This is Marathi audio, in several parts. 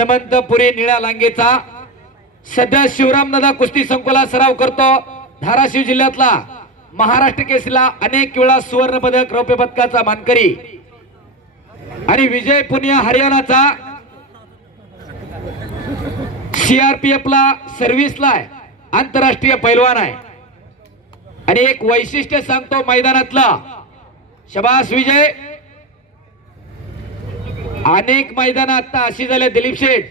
हनुमंतपुरी निळ्या लांगेचा सध्या शिवरामदादा कुस्ती संकुलात सराव करतो। धाराशिव जिल्ह्यातला महाराष्ट्र केसरीला अनेक वेळा सुवर्ण पदक रौप्य पदकाचा मानकरी आणि विजय पुनिया हरियाणाचा सीआरपीएफ ला सर्व्हिसला आहे, आंतरराष्ट्रीय पैलवान आहे। आणि एक वैशिष्ट्य सांगतो मैदानातला, शबास विजय। अनेक मैदान आता अशी झाले दिलीप शेठ,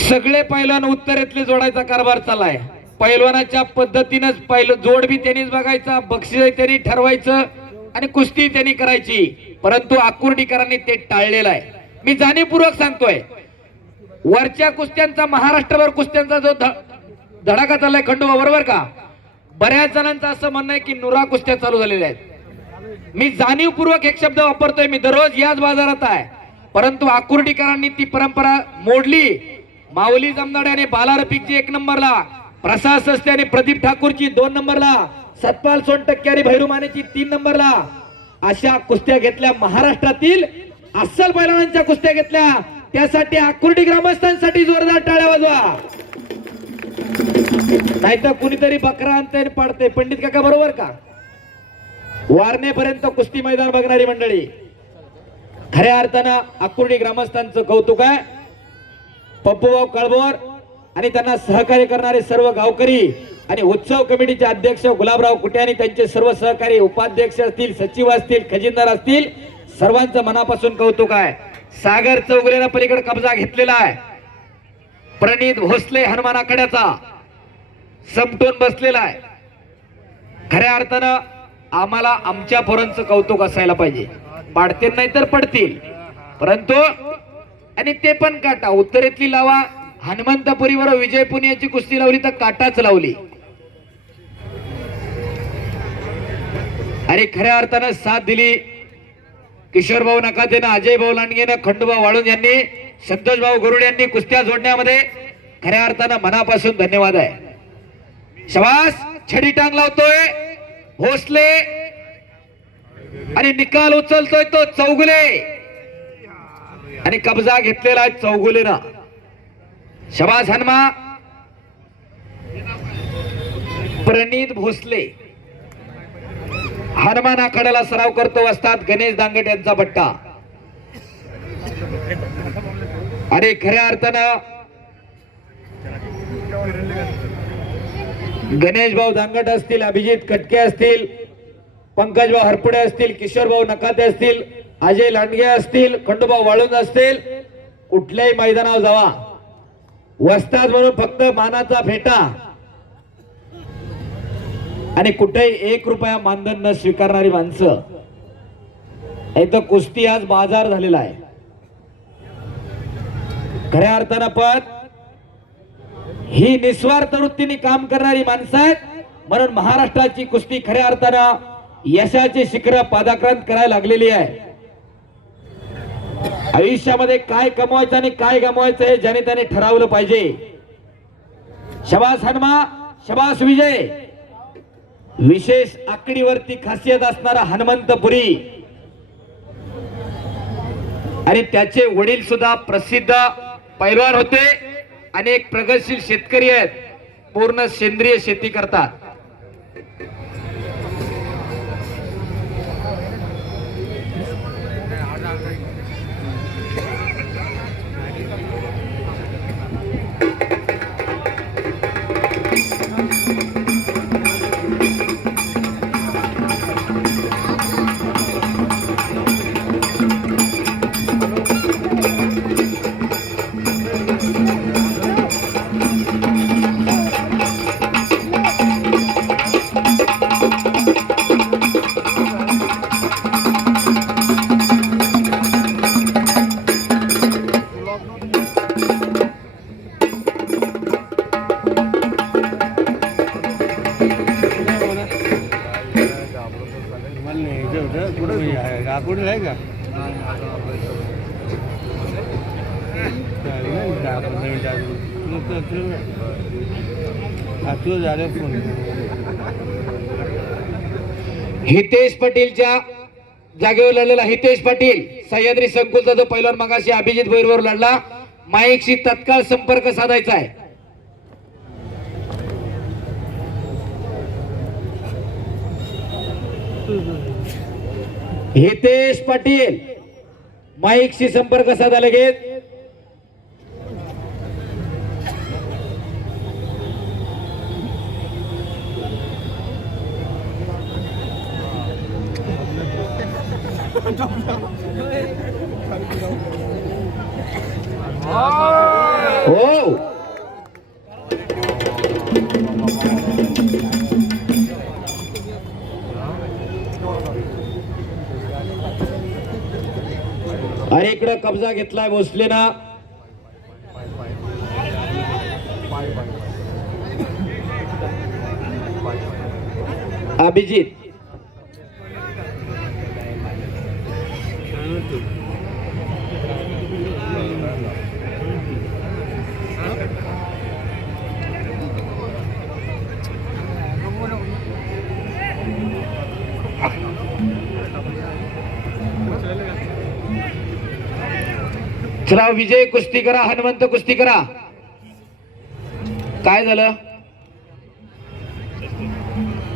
सगळे पैलवान उत्तरेतले जोडायचा कारभार चाललाय। पैलवानाच्या पद्धतीनेच जोड बी त्यांनीच बघायचा, बक्षीस त्यांनी ठरवायचं आणि कुस्ती त्यांनी करायची, परंतु आकुर्डीकरांनी ते टाळलेलं आहे। मी जाणीवपूर्वक सांगतोय, वरच्या कुस्त्यांचा महाराष्ट्रभर कुस्त्यांचा जो धडाका चाललाय खंडोबा, बरोबर का? बऱ्याच जणांचं असं म्हणणं आहे की नुरा कुस्त्या चालू झालेल्या आहेत। मी जाणीवपूर्वक एक शब्द वापरतोय, मी दररोज याच बाजारात आहे, परंतु आकुर्डीकरांनी ती परंपरा मोडली। माऊली जमदाडे बाला रफिकची 1 नंबरला, प्रसाद सस्ते आणि प्रदीप ठाकूरची 2 नंबरला, सतपाल सोनटक्के आणि भैरू मानेची 3 नंबरला, अशा कुस्त्या घेतल्या। महाराष्ट्रातील अस्सल पैलवानांच्या कुस्त्या घेतल्या, त्यासाठी आकुर्डी ग्रामस्थांसाठी जोरदार टाळ्या वाजवा। नाहीतर कुणीतरी बकरा आणते पाडते। पंडित काका बरोबर का? वारणेपर्यंत कुस्ती मैदान बघणारी मंडळी, खऱ्या अर्थानं आकुर्डी ग्रामस्थांचं कौतुक आहे। पप्पूभाऊ कळबोर आणि त्यांना सहकार्य करणारे सर्व गावकरी आणि उत्सव कमिटीचे अध्यक्ष गुलाबराव कुटे आणि त्यांचे सर्व सहकारी, उपाध्यक्ष असतील, सचिव असतील, खजिनदार असतील, सर्वांचं मनापासून कौतुक आहे। सागर चौगुलेला पलीकडे कब्जा घेतलेला आहे। प्रणित भोसले हनुमान आखाड्याचा समटून बसलेला आहे। खऱ्या अर्थानं आम्हाला आमच्या पोरांचं कौतुक असायला पाहिजे। पाडतील नाही तर पडतील, परंतु आणि ते पण काटा उत्तरेतली लावा। हनुमंतपुरीवर विजय पुनियाची कुस्ती लावली तर काटाच लावली। आणि खऱ्या अर्थानं साथ दिली किशोर भाऊ नकातेनं, अजय भाऊ लांडगेनं, खंडूभाऊ वाळून यांनी, संतोष भाऊ गरुड यांनी कुस्त्या जोडण्यामध्ये खऱ्या अर्थानं मनापासून धन्यवाद आहे। शबास। छडी टांग लावतोय भोसले आणि निकाल उचलतोय तो चौगुले आणि कब्जा घेतलेला आहे चौगुलेनं। शबास हनुमा। प्रणित भोसले हनुमान आखाड्याला सराव करतो, असतात गणेश दांगट यांचा पट्टा। अरे खऱ्या अर्थानं गणेश भाऊ दांगट असतील, अभिजित कटके असतील, पंकज भाऊ हरपुडे असतील, किशोर भाऊ नकाते असतील, अजय लांडगे असतील, खंडूभाऊ वाळूंज असतील, कुठल्याही मैदानावर जावा, वस्ताद म्हणून फक्त मानाचा फेटा आणि कुठेही 1 रुपया मानधन न स्वीकारणारी माणसं। इथं कुस्ती आज बाजार झालेला आहे। खऱ्या अर्थानं पण ही निस्वार्थ वृत्तीने काम करणारी माणसं आहेत, म्हणून महाराष्ट्राची कुस्ती खऱ्या अर्थानं यशाची शिखरं पादाक्रांत करायला लागलेली आहे। आयुष्यामध्ये काय कमवायचं आणि काय गमवायचं हे ज्याने त्याने ठरवलं पाहिजे। शबास हनुमा, शबास विजय। विशेष आकडीवरती खासियत असणारा हनुमंतपुरी आणि त्याचे वडील सुद्धा प्रसिद्ध पैलवान होते आणि एक प्रगतशील शेतकरी आहेत, पूर्ण सेंद्रिय शेती करतात। हितेश पाटीलच्या जागेवर लढलेला हितेश पाटील सह्याद्री संकुलचा जो पैलवान मगाशी अभिजित भोईरवर लढला, माईकशी तत्काळ संपर्क साधायचा आहे. हितेश पाटील माईकशी संपर्क साधा लगेच. हो अरे इकडे कब्जा घेतलाय भोसले ना. अभिजित चला विजय कुस्ती करा, हनुमंत कुस्ती करा. काय झालं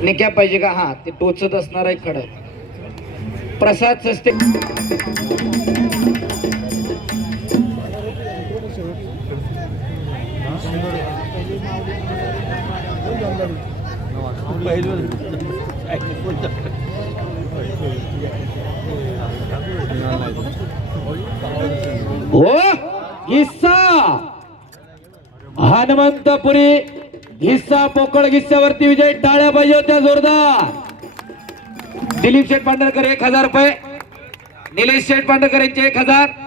निक्या पाहिजे का? हा ते टोचत असणार आहे खड. प्रसाद सस्ते हो हिस्सा हनुमंतपुरी हिस्सा पोकळ हिस्सावरती विजय. टाळ्या पाहिजे होत्या जोरदार. दिलीप शेठ पांढरकर 1000 रुपये, निलेश शेठ पांढरकर यांचे 1000.